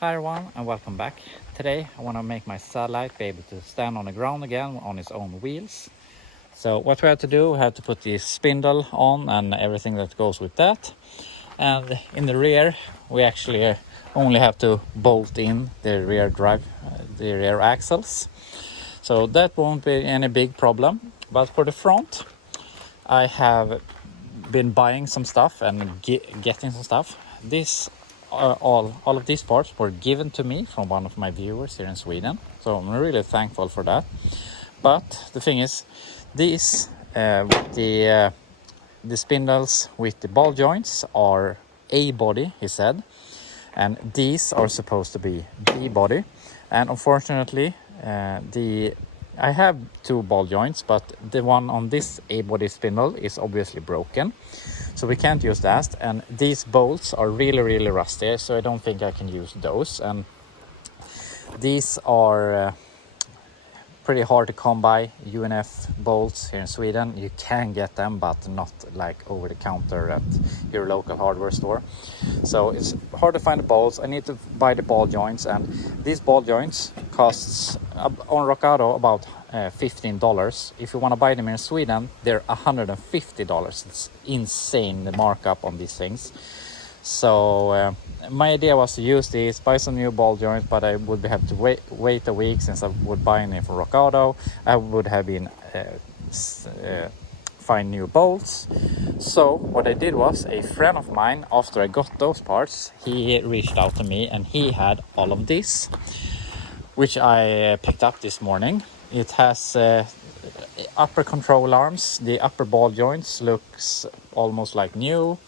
Hi everyone and welcome back. Today I want to make my satellite be able to stand on the ground again on its own wheels. So what we have to do, we have to put the spindle on and everything that goes with that. And in the rear we actually only have to bolt in the rear axles. So that won't be any big problem. But for the front, I have been buying some stuff and getting some stuff. All of these parts were given to me from one of my viewers here in Sweden, so I'm really thankful for that. But the thing is, these the spindles with the ball joints are A body, he said, and these are supposed to be B body. And unfortunately, I have two ball joints, but the one on this A body spindle is obviously broken. So we can't use that, and these bolts are really rusty, so I don't think I can use those. And these are pretty hard to come by, UNF bolts here in Sweden. You can get them, but not like over the counter at your local hardware store. So it's hard to find the bolts. I need to buy the ball joints, and these ball joints costs on Rockauto about $15. If you want to buy them in Sweden, they're $150. It's insane, the markup on these things. So my idea was to use these, buy some new ball joints, but I would have to wait a week since I would buy them from Rockauto. I would have been find new bolts. So what I did was, a friend of mine, after I got those parts, he reached out to me and he had all of this, which I picked up this morning. It has upper control arms. The upper ball joints looks almost like new.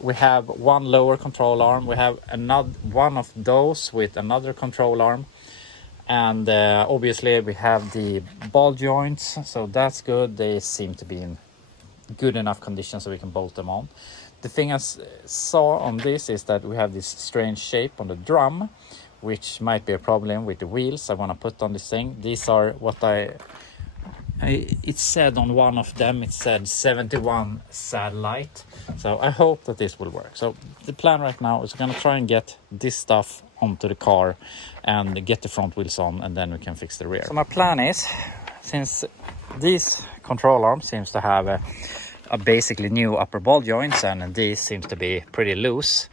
We have one lower control arm. We have another one of those with another control arm. And obviously we have the ball joints, so that's good. They seem to be in good enough condition so we can bolt them on. The thing I saw on this is that we have this strange shape on the drum, which might be a problem with the wheels I want to put on this thing. These are what it said on one of them, it said 71 satellite. So I hope that this will work. So the plan right now is we're going to try and get this stuff onto the car and get the front wheels on, and then we can fix the rear. So my plan is, since these control arms seems to have a basically new upper ball joints and these seems to be pretty loose,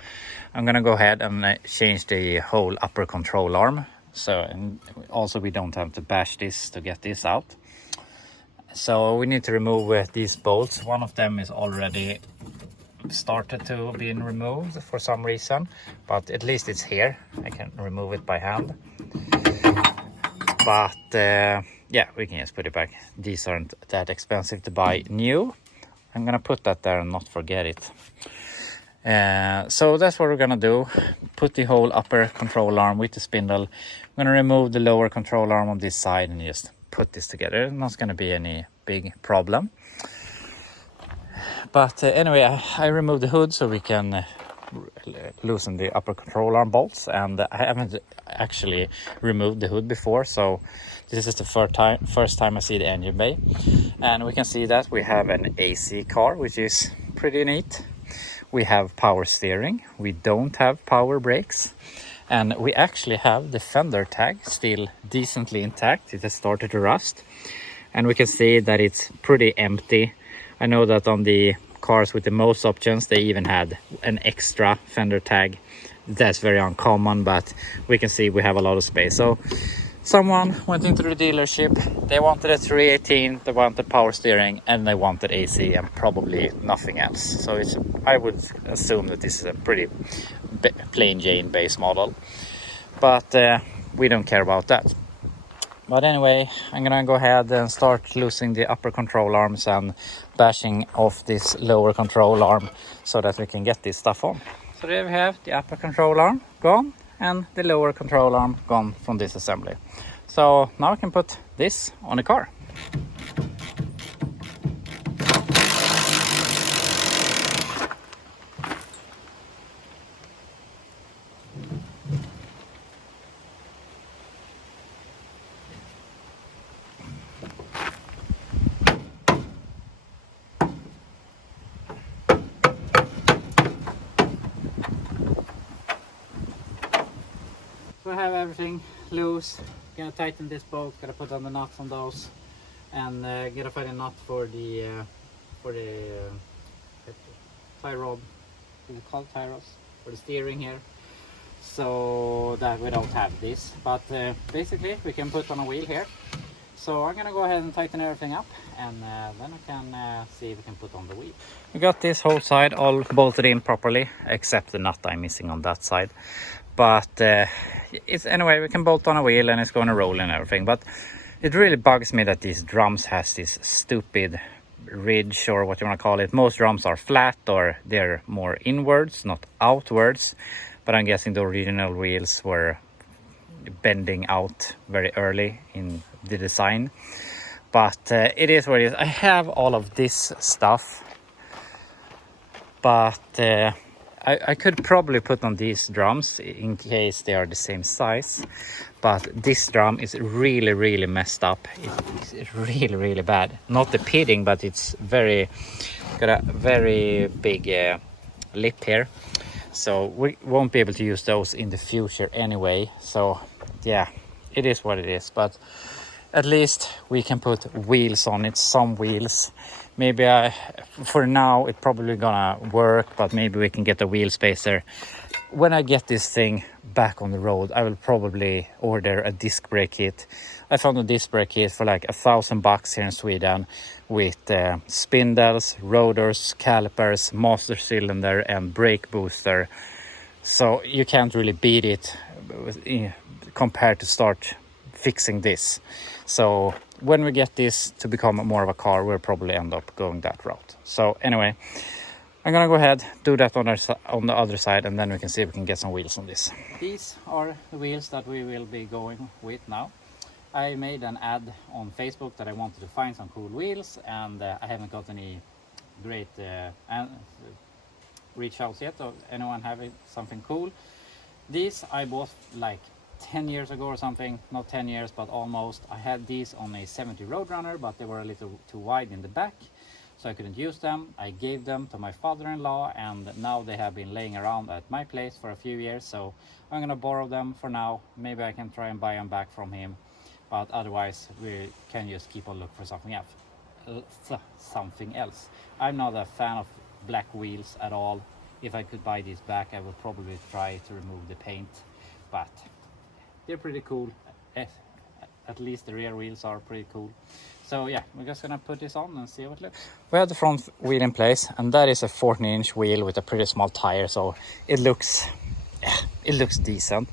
I'm going to go ahead and change the whole upper control arm. So, and also we don't have to bash this to get this out. So we need to remove these bolts. One of them is already started to be removed for some reason, but at least it's here. I can remove it by hand. But yeah, we can just put it back. These aren't that expensive to buy new. I'm gonna put that there and not forget it. So that's what we're gonna do. Put the whole upper control arm with the spindle. I'm gonna remove the lower control arm on this side and just put this together. It's not gonna be any big problem. But anyway, I removed the hood so we can loosen the upper control arm bolts, and I haven't actually removed the hood before, so this is the first time I see the engine bay. And we can see that we have an AC car, which is pretty neat. We have power steering, we don't have power brakes, and we actually have the fender tag still decently intact. It has started to rust, and we can see that it's pretty empty. I know that on the cars with the most options they even had an extra fender tag. That's very uncommon, but we can see we have a lot of space. So someone went into the dealership, they wanted a 318, they wanted power steering, and they wanted AC and probably nothing else. So I would assume that this is a pretty plain Jane base model, but we don't care about that. But anyway, I'm gonna go ahead and start loosening the upper control arms and bashing off this lower control arm so that we can get this stuff on. So there we have the upper control arm gone and the lower control arm gone from this assembly. So now I can put this on the car. we have everything loose. Gonna tighten this bolt, gotta put on the nuts on those, and gotta find a nut for the tie rod. Is it called tie rods? For the steering here, so that we don't have this. But basically we can put on a wheel here. So I'm gonna go ahead and tighten everything up, and then I can see if we can put on the wheel. We got this whole side all bolted in properly, except the nut I'm missing on that side. But it's anyway, we can bolt on a wheel and it's going to roll and everything. But it really bugs me that these drums has this stupid ridge, or what you want to call it. Most drums are flat, or they're more inwards, not outwards. But I'm guessing the original wheels were bending out very early in the design. But it is what it is. I have all of this stuff, but I could probably put on these drums in case they are the same size. But this drum is really messed up. It's really bad. Not the pitting, but it's got a very big lip here. So we won't be able to use those in the future anyway. So yeah, it is what it is. But at least we can put wheels on it, some wheels. Maybe for now it's probably gonna work, but maybe we can get a wheel spacer. When I get this thing back on the road, I will probably order a disc brake kit. I found a disc brake kit for like $1,000 here in Sweden, with spindles, rotors, calipers, master cylinder and brake booster. So you can't really beat it compared to start fixing this. So when we get this to become more of a car, we'll probably end up going that route. So anyway, I'm gonna go ahead, do that on the other side, and then we can see if we can get some wheels on this. These are the wheels that we will be going with now. I made an ad on Facebook that I wanted to find some cool wheels, and I haven't got any great reach outs yet of anyone having something cool. These I bought like 10 years ago or something, not 10 years but almost. I had these on a 70 Roadrunner, but they were a little too wide in the back, so I couldn't use them. I gave them to my father-in-law, and now they have been laying around at my place for a few years, so I'm gonna borrow them for now. Maybe I can try and buy them back from him, but otherwise we can just keep on looking for something else. I'm not a fan of black wheels at all. If I could buy these back, I would probably try to remove the paint, but they're pretty cool. At least the rear wheels are pretty cool. So yeah, we're just gonna put this on and see how it looks. We have the front wheel in place, and that is a 14-inch wheel with a pretty small tire, so it looks decent.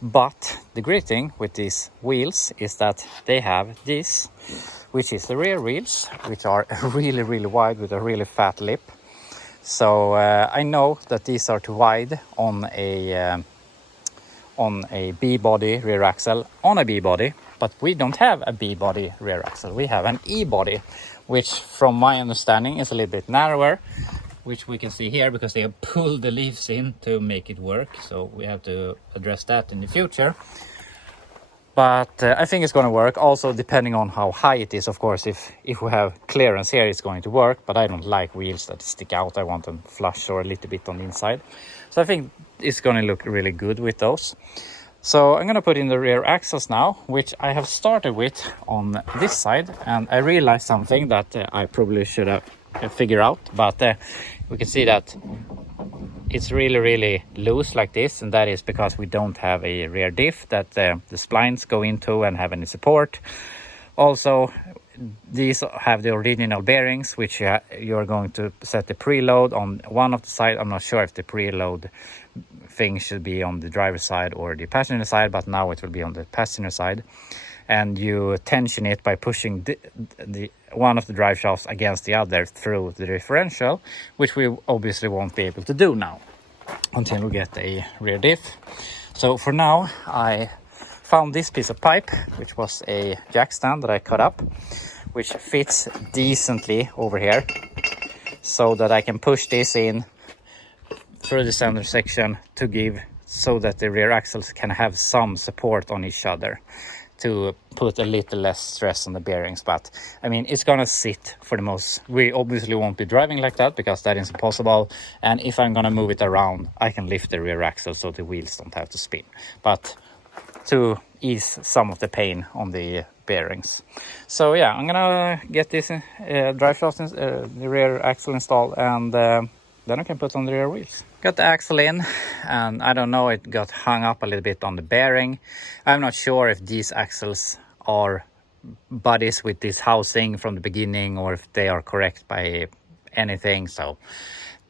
But the great thing with these wheels is that they have this, which is the rear wheels, which are really wide with a really fat lip. So I know that these are too wide on a B-body rear axle on a B-body, but we don't have a B-body rear axle. We have an E-body, which from my understanding is a little bit narrower, which we can see here because they have pulled the leaves in to make it work. So we have to address that in the future. But I think it's going to work. Also, depending on how high it is, of course, if we have clearance here, it's going to work. But I don't like wheels that stick out. I want them flush or a little bit on the inside. So I think it's going to look really good with those. So I'm going to put in the rear axles now, which I have started with on this side. And I realized something that I probably should have figured out. But we can see that it's really loose like this, and that is because we don't have a rear diff that the splines go into and have any support. Also, these have the original bearings, which you're going to set the preload on one of the side. I'm not sure if the preload thing should be on the driver's side or the passenger side, but now it will be on the passenger side. And you tension it by pushing the one of the drive shafts against the other through the differential, which we obviously won't be able to do now until we get a rear diff. So for now, I found this piece of pipe, which was a jack stand that I cut up, which fits decently over here, so that I can push this in through the center section to give so that the rear axles can have some support on each other, to put a little less stress on the bearings. But I mean, it's gonna sit for the most. We obviously won't be driving like that because that is impossible, and if I'm gonna move it around, I can lift the rear axle so the wheels don't have to spin. But to ease some of the pain on the bearings. So yeah, I'm gonna get this drive shaft, the rear axle installed, and then I can put on the rear wheels. Got the axle in, and I don't know, it got hung up a little bit on the bearing. I'm not sure if these axles are buddies with this housing from the beginning or if they are correct by anything. So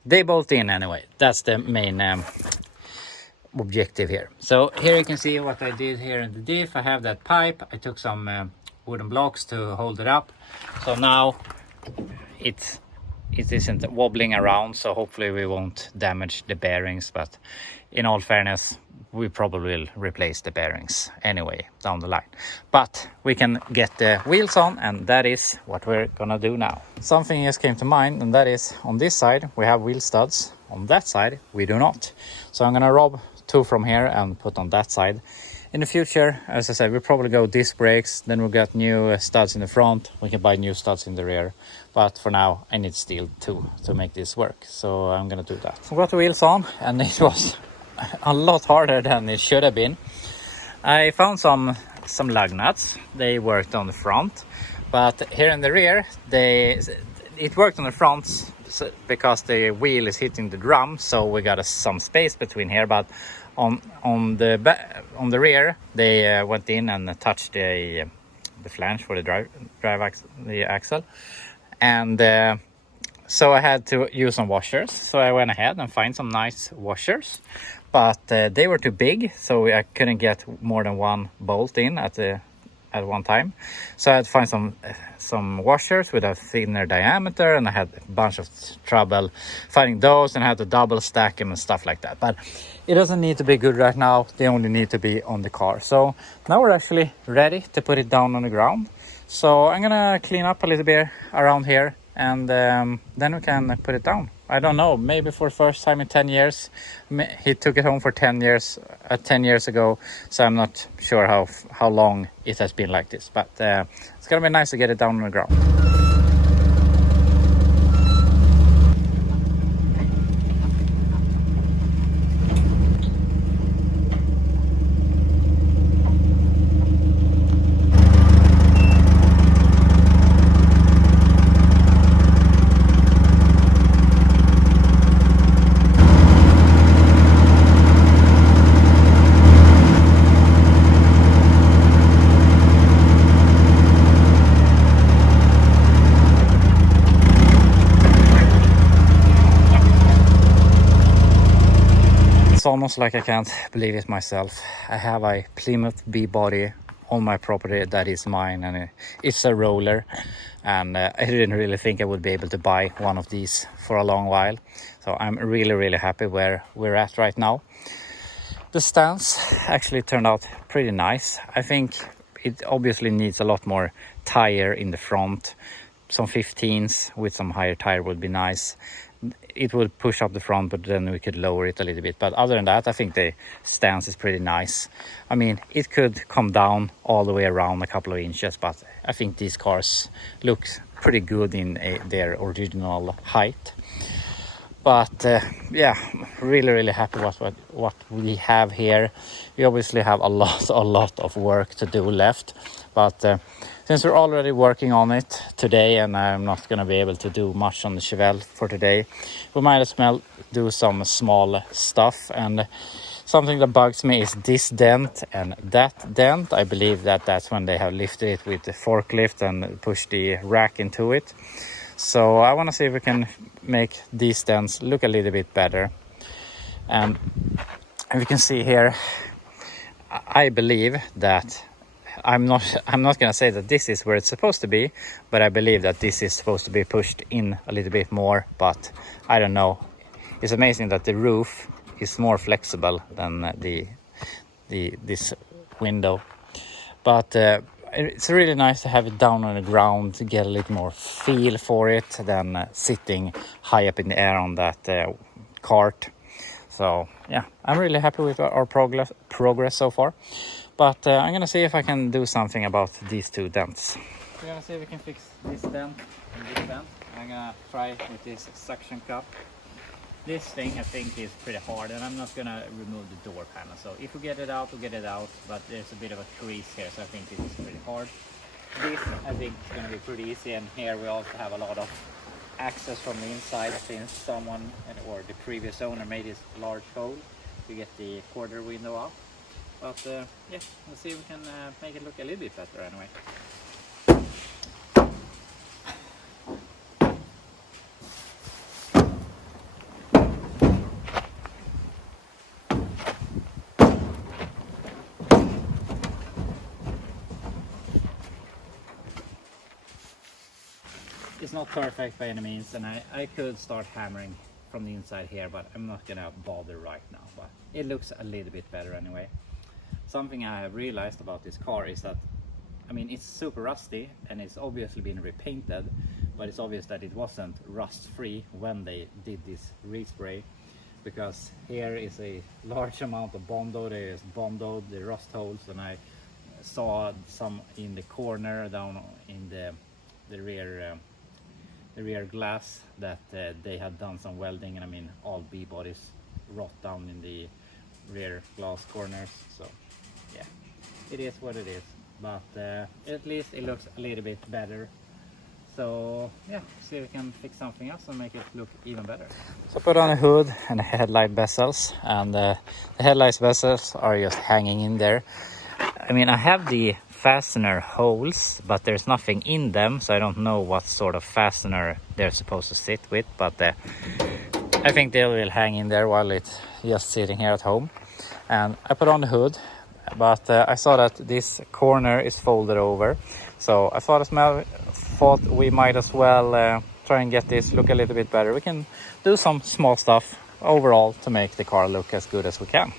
they bolt in anyway. That's the main objective here. So here you can see what I did here in the diff. I have that pipe. I took some wooden blocks to hold it up. So now it isn't wobbling around, so hopefully we won't damage the bearings, but in all fairness, we probably will replace the bearings anyway down the line. But we can get the wheels on, and that is what we're gonna do now. Something just came to mind, and that is on this side we have wheel studs, on that side we do not. So I'm gonna rob 2 from here and put on that side. In the future, as I said, we'll probably go disc brakes, then we'll get new studs in the front, we can buy new studs in the rear. But for now, I need steel 2 to make this work, so I'm gonna do that. So I got the wheels on, and it was a lot harder than it should have been. I found some lug nuts. They worked on the front, but here in the rear, it worked on the front because the wheel is hitting the drum, so we got some space between here. But on the rear, they went in and touched the flange for the drive axle, and so I had to use some washers. So I went ahead and found some nice washers, but they were too big, so I couldn't get more than 1 bolt in at one time. So I had to find some washers with a thinner diameter, and I had a bunch of trouble finding those, and I had to double stack them and stuff like that. But it doesn't need to be good right now, they only need to be on the car. So now we're actually ready to put it down on the ground. So I'm gonna clean up a little bit around here, and then we can put it down. I don't know, maybe for the first time in 10 years. He took it home for 10 years, 10 years ago, so I'm not sure how long it has been like this. But it's gonna be nice to get it down on the ground. It's almost like I can't believe it myself. I have a Plymouth B-body on my property that is mine, and it's a roller, and I didn't really think I would be able to buy one of these for a long while. So I'm really happy where we're at right now. The stance actually turned out pretty nice. I think it obviously needs a lot more tire in the front. Some 15s with some higher tire would be nice. It would push up the front, but then we could lower it a little bit. But other than that, I think the stance is pretty nice. I mean, it could come down all the way around a couple of inches, but I think these cars look pretty good in their original height. But yeah, really happy what we have here. We obviously have a lot of work to do left, but since we're already working on it today, and I'm not going to be able to do much on the Chevelle for today, we might as well do some small stuff. And something that bugs me is this dent and that dent. I believe that's when they have lifted it with the forklift and pushed the rack into it. So I want to see if we can make these dents look a little bit better. And we can see here, I believe that I'm not going to say that this is where it's supposed to be, but I believe that this is supposed to be pushed in a little bit more, but I don't know. It's amazing that the roof is more flexible than this window. But it's really nice to have it down on the ground to get a little more feel for it than sitting high up in the air on that cart. So yeah, I'm really happy with our progress so far. But I'm gonna see if I can do something about these 2 dents. We're gonna see if we can fix this dent and this dent. I'm gonna try with this suction cup. This thing I think is pretty hard, and I'm not gonna remove the door panel. So if we get it out, we get it out, but there's a bit of a crease here, so I think this is pretty hard. This I think is gonna be pretty easy, and here we also have a lot of access from the inside since someone or the previous owner made this large hole to get the quarter window out. But yeah, let's see if we can make it look a little bit better anyway. It's not perfect by any means, and I could start hammering from the inside here, but I'm not gonna bother right now. But it looks a little bit better anyway. Something I have realized about this car is that, I mean, it's super rusty and it's obviously been repainted, but it's obvious that it wasn't rust free when they did this respray, because here is a large amount of Bondo. There is Bondo, the rust holes, and I saw some in the corner down in the rear glass that they had done some welding, and I mean all B bodies rot down in the rear glass corners. So yeah, it is what it is, but at least it looks a little bit better. So yeah, see if we can fix something else and make it look even better. So I put on a hood and the headlight bezels, and the headlight bezels are just hanging in there. I mean, I have the fastener holes, but there's nothing in them, so I don't know what sort of fastener they're supposed to sit with, but I think they will hang in there while it's just sitting here at home. And I put on the hood, but I saw that this corner is folded over, so I thought we might as well try and get this look a little bit better. We can do some small stuff overall to make the car look as good as we can.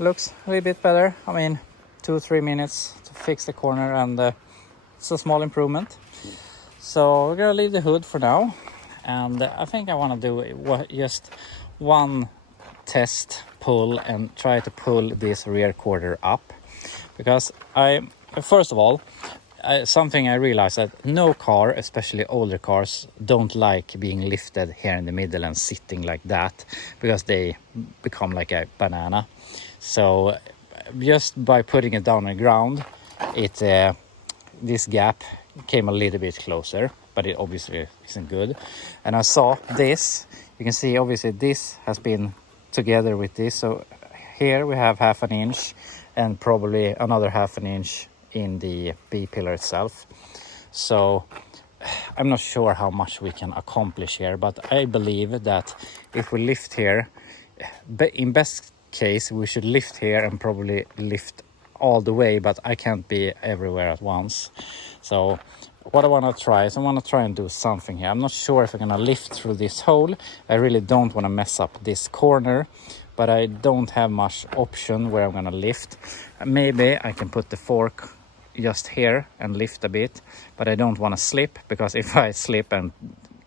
Looks a little bit better. I mean, 2-3 minutes to fix the corner, and it's a small improvement. So we're gonna leave the hood for now, and I think I want to do just one test pull and try to pull this rear quarter up, because first of all, something I realized that no car, especially older cars, don't like being lifted here in the middle and sitting like that, because they become like a banana. So just by putting it down on the ground, this gap came a little bit closer, but it obviously isn't good. And I saw this, you can see obviously this has been together with this, so here we have 1/2 inch and probably another 1/2 inch in the B pillar itself. So I'm not sure how much we can accomplish here, but I believe that if we lift here, in best case we should lift here and probably lift all the way, but I can't be everywhere at once. So what I want to try is I want to try and do something here. I'm not sure if I'm gonna lift through this hole. I really don't want to mess up this corner, but I don't have much option where I'm gonna lift. Maybe I can put the fork just here and lift a bit, but I don't want to slip, because if I slip and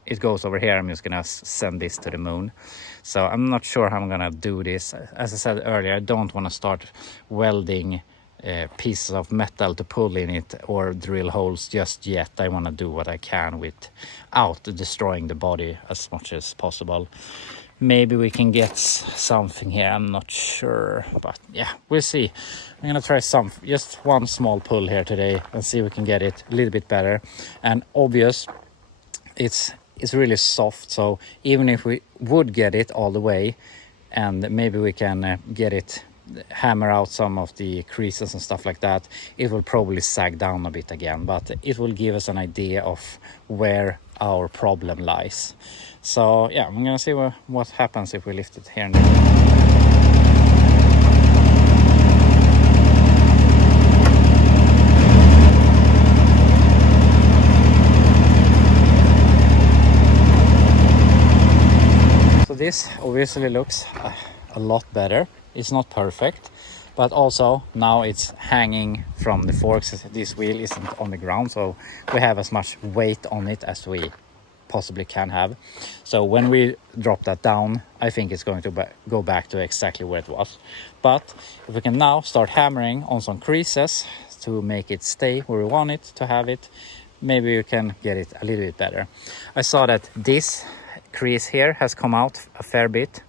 it goes over here, I'm just gonna send this to the moon. So I'm not sure how I'm gonna do this. As I said earlier, I don't want to start welding pieces of metal to pull in it or drill holes just yet. I want to do what I can without destroying the body as much as possible. Maybe we can get something here, I'm not sure, but yeah, we'll see. I'm gonna try just one small pull here today and see if we can get it a little bit better. And obvious, it's really soft, so even if we would get it all the way, and maybe we can hammer out some of the creases and stuff like that, it will probably sag down a bit again, but it will give us an idea of where our problem lies. So yeah, I'm gonna see what happens if we lift it here and there. This obviously looks a lot better. It's not perfect, but also now it's hanging from the forks. This wheel isn't on the ground, so we have as much weight on it as we possibly can have. So when we drop that down, I think it's going to go back to exactly where it was. But if we can now start hammering on some creases to make it stay where we want it to have it, maybe we can get it a little bit better. I saw that this crease here has come out a fair bit.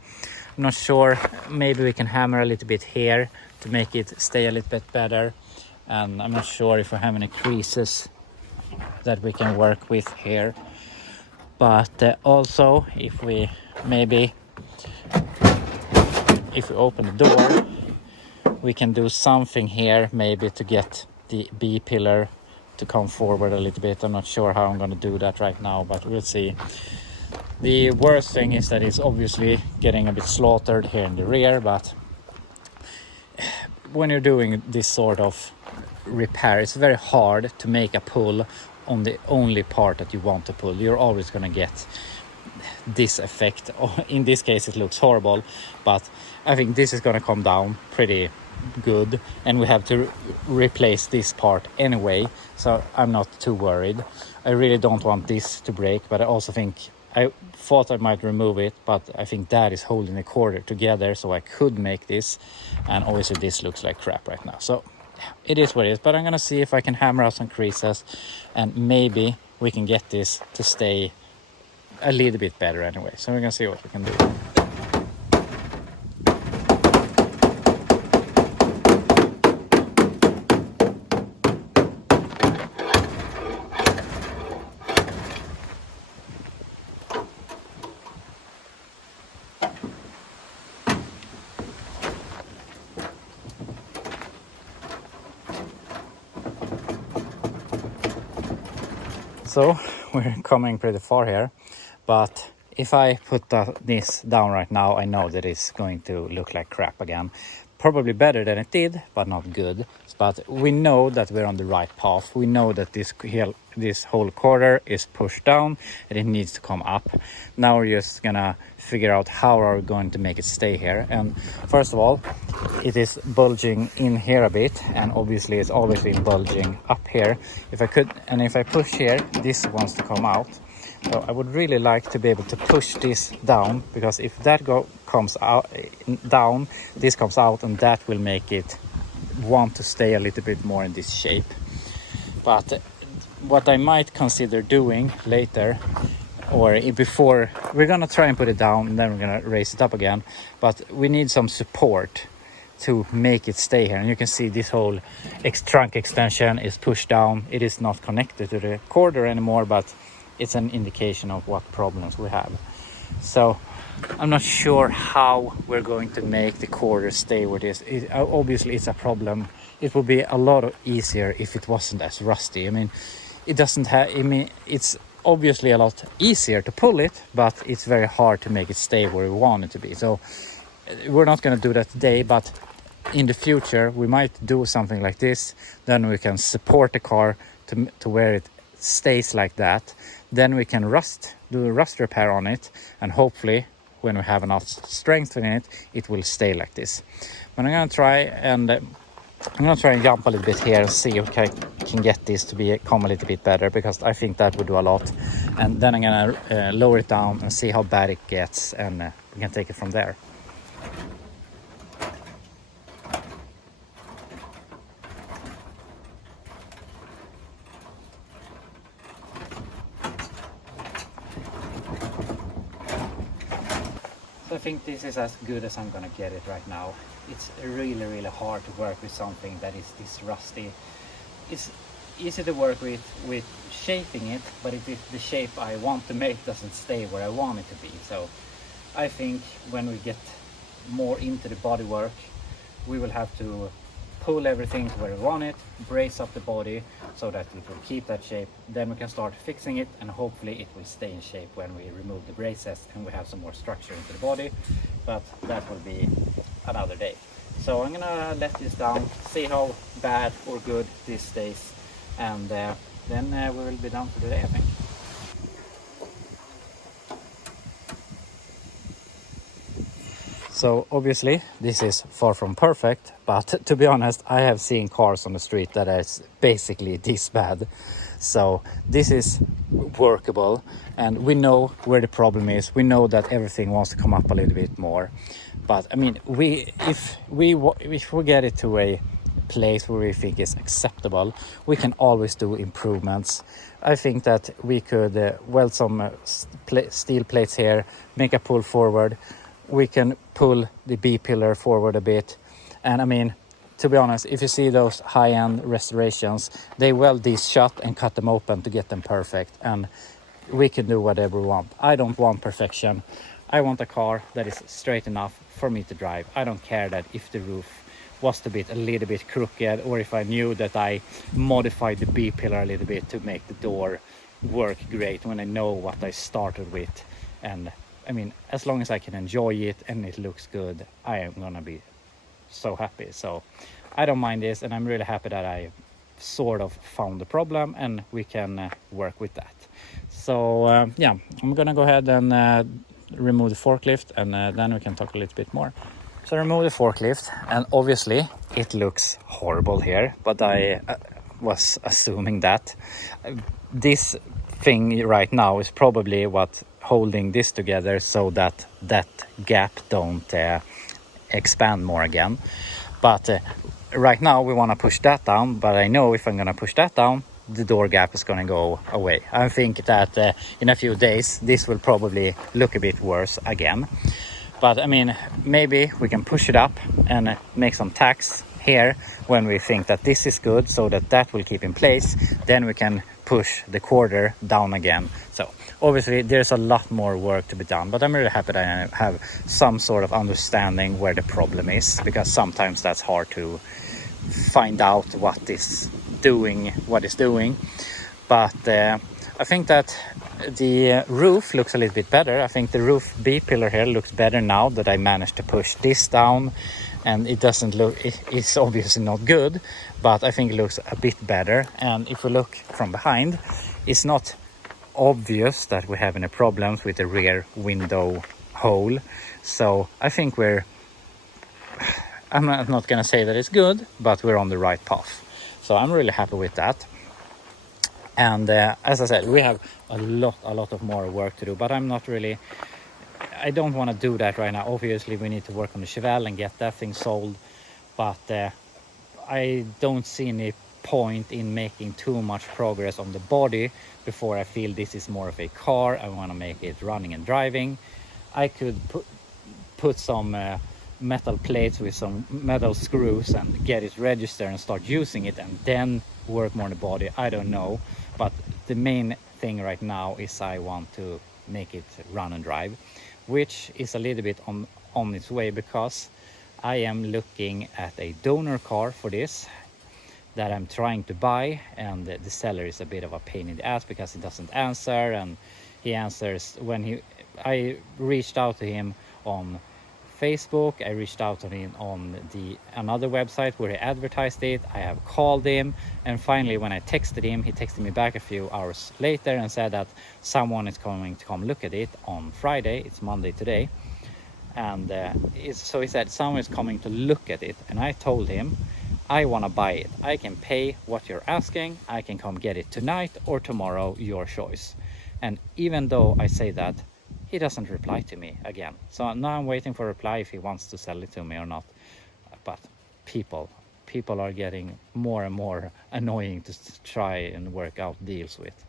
I'm not sure, maybe we can hammer a little bit here to make it stay a little bit better. And I'm not sure if we have any creases that we can work with here. But also, if we open the door, we can do something here, maybe to get the B pillar to come forward a little bit. I'm not sure how I'm going to do that right now, but we'll see. The worst thing is that it's obviously getting a bit slaughtered here in the rear, but when you're doing this sort of repair, it's very hard to make a pull on the only part that you want to pull. You're always going to get this effect. In this case it looks horrible, but I think this is going to come down pretty good, and we have to replace this part anyway, so I'm not too worried. I really don't want this to break, but I also think, I thought I might remove it, but I think that is holding the quarter together, so I could make this. And obviously this looks like crap right now, so it is what it is. But I'm gonna see if I can hammer out some creases, and maybe we can get this to stay a little bit better anyway. So we're gonna see what we can do. So we're coming pretty far here, but if I put this down right now, I know that it's going to look like crap again. Probably better than it did, but not good. But we know that we're on the right path. We know that this whole quarter is pushed down and it needs to come up. Now we're just gonna figure out how are we going to make it stay here. And first of all, it is bulging in here a bit, and obviously it's always been bulging up here. If I push here, this wants to come out. So I would really like to be able to push this down, because if that comes out down, this comes out, and that will make it want to stay a little bit more in this shape. But what I might consider doing later, or before, we're gonna try and put it down and then we're gonna raise it up again, but we need some support to make it stay here. And you can see this whole trunk extension is pushed down. It is not connected to the quarter anymore, but it's an indication of what problems we have. So I'm not sure how we're going to make the quarter stay with this. Obviously it's a problem. It would be a lot easier if it wasn't as rusty. I mean, it's obviously a lot easier to pull it, but it's very hard to make it stay where we want it to be. So we're not going to do that today, but in the future we might do something like this. Then we can support the car to where it stays like that. Then we can do a rust repair on it, and hopefully when we have enough strength in it, it will stay like this. But I'm gonna try and jump a little bit here and see if I can get this to become a little bit better, because I think that would do a lot. And then I'm gonna lower it down and see how bad it gets, and we can take it from there. So I think this is as good as I'm gonna get it right now. It's really hard to work with something that is this rusty. It's easy to work with shaping it, but if the shape I want to make doesn't stay where I want it to be. So I think when we get more into the bodywork, we will have to pull everything to where we want it, brace up the body so that it will keep that shape. Then we can start fixing it, and hopefully it will stay in shape when we remove the braces and we have some more structure into the body. But that will be another day. So I'm gonna let this down, see how bad or good this stays, and then we will be done for today, I think. So obviously this is far from perfect, but to be honest, I have seen cars on the street that is basically this bad. So this is workable, and we know where the problem is. We know that everything wants to come up a little bit more. But I mean, if we get it to a place where we think is acceptable, we can always do improvements. I think that we could weld some steel plates here, make a pull forward. We can pull the B pillar forward a bit. And I mean, to be honest, if you see those high-end restorations, they weld these shut and cut them open to get them perfect. And we can do whatever we want. I don't want perfection. I want a car that is straight enough for me to drive. I don't care that if the roof was a little bit crooked, or if I knew that I modified the B pillar a little bit to make the door work great when I know what I started with. And I mean, as long as I can enjoy it and it looks good, I am gonna be so happy. So I don't mind this, and I'm really happy that I sort of found the problem and we can work with that. So yeah, I'm gonna go ahead and remove the forklift, and then we can talk a little bit more. So I remove the forklift, and obviously it looks horrible here, but I was assuming that this thing right now is probably what holding this together, so that that gap don't expand more again. But right now we want to push that down, but I know if I'm going to push that down, the door gap is going to go away. I think that in a few days this will probably look a bit worse again. But I mean, maybe we can push it up and make some tacks here when we think that this is good, so that that will keep in place. Then we can push the quarter down again. So obviously there's a lot more work to be done, but I'm really happy that I have some sort of understanding where the problem is, because sometimes that's hard to find out what is doing. But I think that the roof looks a little bit better. I think the roof B pillar here looks better now that I managed to push this down, and it doesn't look, it's obviously not good, but I think it looks a bit better. And if we look from behind, it's not obvious that we have any problems with the rear window hole. So I think I'm not gonna say that it's good, but we're on the right path. So I'm really happy with that. And as I said, we have a lot of more work to do, but I don't want to do that right now. Obviously we need to work on the Chevelle and get that thing sold, but I don't see any point in making too much progress on the body before I feel this is more of a car. I want to make it running and driving. I could put some metal plates with some metal screws and get it registered and start using it, and then work more on the body. I don't know, but the main thing right now is I want to make it run and drive, which is a little bit on its way, because I am looking at a donor car for this that I'm trying to buy, and the seller is a bit of a pain in the ass because he doesn't answer, and he answers when I reached out to him on Facebook, I reached out to him on another website where he advertised it. I have called him, and finally when I texted him, he texted me back a few hours later and said that someone is coming to come look at it on Friday. It's Monday today, and so he said someone is coming to look at it, and I told him I want to buy it. I can pay what you're asking. I can come get it tonight or tomorrow, your choice. And even though I say that, he doesn't reply to me again. So now I'm waiting for a reply if he wants to sell it to me or not. But people are getting more and more annoying to try and work out deals with.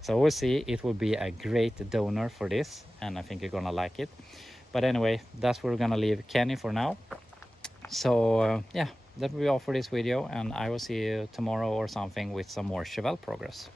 So we'll see. It will be a great donor for this, and I think you're gonna like it. But anyway, that's where we're gonna leave Kenny for now. So yeah, that will be all for this video, and I will see you tomorrow or something with some more Chevelle progress.